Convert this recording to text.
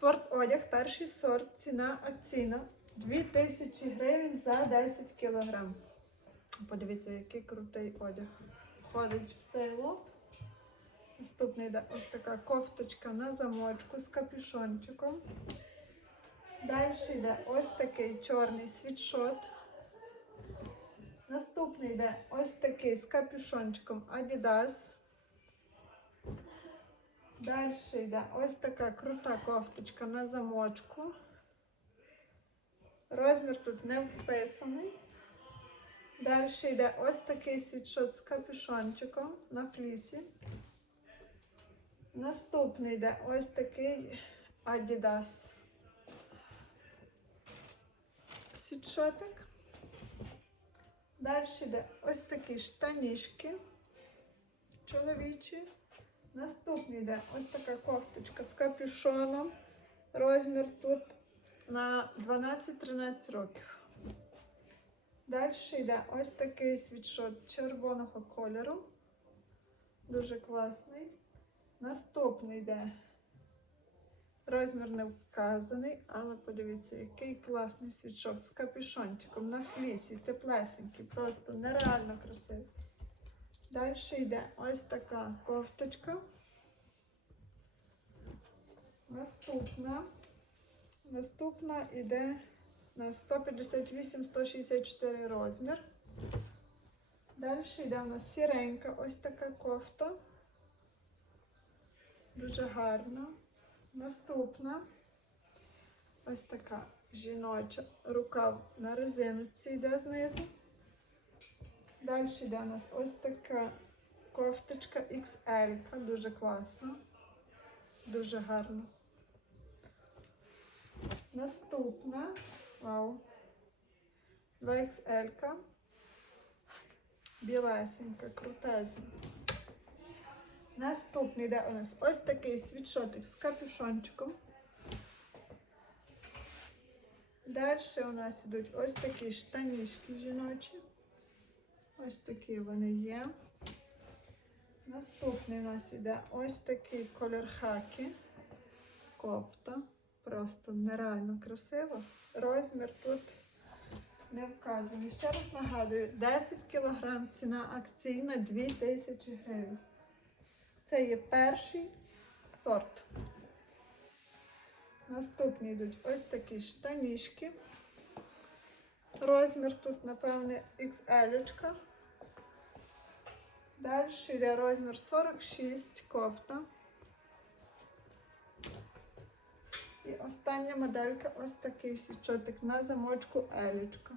Спорт одяг, перший сорт, ціна акційна 2000 гривень за 10 кілограм. Подивіться, який крутий одяг. Входить в цей лот. Наступний йде ось така кофточка на замочку з капюшончиком. Далі йде ось такий чорний світшот. Наступний йде ось такий з капюшончиком Adidas. Далі йде ось така крута кофточка на замочку. Розмір тут не вписаний. Далі йде ось такий світшот з капюшончиком на флісі. Наступний йде ось такий Adidas. Світшотик. Далі йде ось такі штанішки чоловічі. Наступний йде ось така кофточка з капюшоном. Розмір тут на 12-13 років. Далі йде ось такий світшот червоного кольору. Дуже класний. Наступний йде розмір не вказаний, але подивіться, який класний світшот з капюшончиком на флісі, теплесенький, просто нереально красивий. Далі йде ось така кофточка. Наступна. Наступна йде на 158-164 розмір. Далі йде у нас сіренька, ось така кофта. Дуже гарна. Наступна. Ось така жіноча рукав на резиночці йде знизу. Далі йде у нас ось така кофточка XL, дуже класна, дуже гарна. Наступна, вау, 2XL, білесенька, крутезна. Наступний йде у нас ось такий світшотик з капюшончиком. Далі у нас йдуть ось такі штанішки жіночі. Ось такі вони є. Наступний у нас йде ось такий колір хаки. Кофта. Просто нереально красиво. Розмір тут не вказаний. Ще раз нагадую, 10 кг ціна акційна 2000 гривень. Це є перший сорт. Наступні йдуть ось такі штанішки. Розмір тут, напевне, XL. Далі йде розмір 46 кофта. І остання моделька ось такий січотик на замочку Елічка.